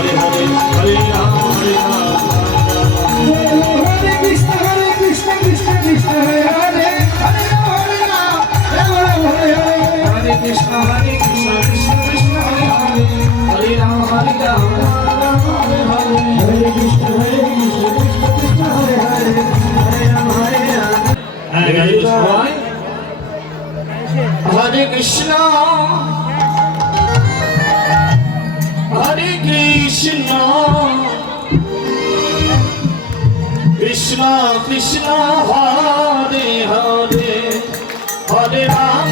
হরে হরে হরে রাম হরে রাম হরে কৃষ্ণ কৃষ্ণ কৃষ্ণ হরে হরে হরে রাম রাম রাম হরে হরে হরে কৃষ্ণ কৃষ্ণ কৃষ্ণ হরে হরে হরে রাম হরে রাম রাম হরে হরে হরে কৃষ্ণ কৃষ্ণ কৃষ্ণ হরে হরে হরে রাম হরে রাম হ্যাঁ গাইব সবাই হরে কৃষ্ণ কৃষ্ণ কৃষ্ণ হরে হরে হরে রাম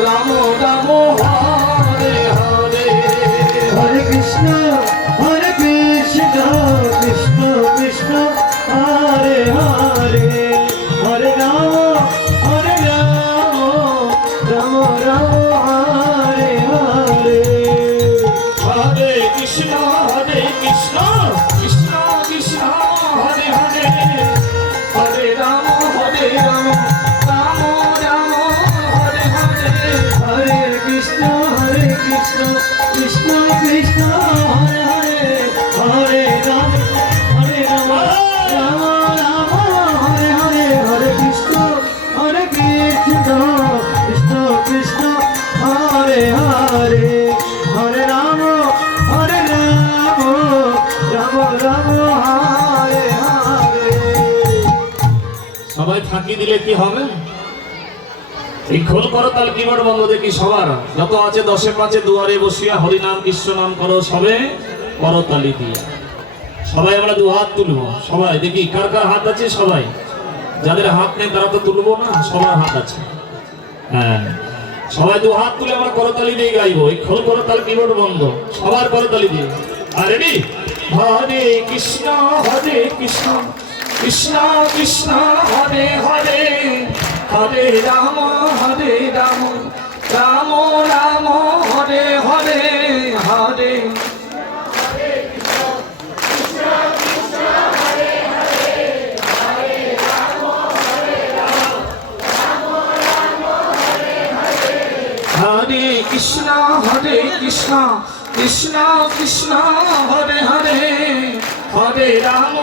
রাম রাম হরে হরে হরে কৃষ্ণ কৃষ্ণ কৃষ্ণ হরে হরে হরে রাম রাম রাম হরে হরে হরে কৃষ্ণ কৃষ্ণ কৃষ্ণ হরে হরে হরে রাম রাম রাম হরে হরে হরে কৃষ্ণ কৃষ্ণ কৃষ্ণ হরে হরে হরে রাম রাম রাম হরে হরে হরে কৃষ্ণ কৃষ্ণ কৃষ্ণ হরে হরে হরে রাম রাম রাম হরে হরে সবাই ফাঁকি দিলে কি হবে? এই খোল করো তাল কিবোর্ড বন্ধ দেখি সবার যত আছে দশে পাঁচে দুয়ারে বসিয়া হরিনাম কৃষ্ণ নাম করো সবে করতালি দিয়ে সবাই আমরা দু হাত তুলবো সবাই দেখি কার কার হাত আছে সবাই যাদের হাত নেই তারা তো তুলবো না সবার হাত আছে হ্যাঁ সবাই দু হাত তুলে আমরা করতালি দিয়ে গাইবো এই খোল করো তাল কিবোর্ড বন্ধ সবার করতালি দিয়ে আর রেডি হরে কৃষ্ণ কৃষ্ণ কৃষ্ণ হরে হরে হরে রাম রাম রাম হরে হরে হরে হরে কৃষ্ণ কৃষ্ণ কৃষ্ণ হরে হরে হরে রাম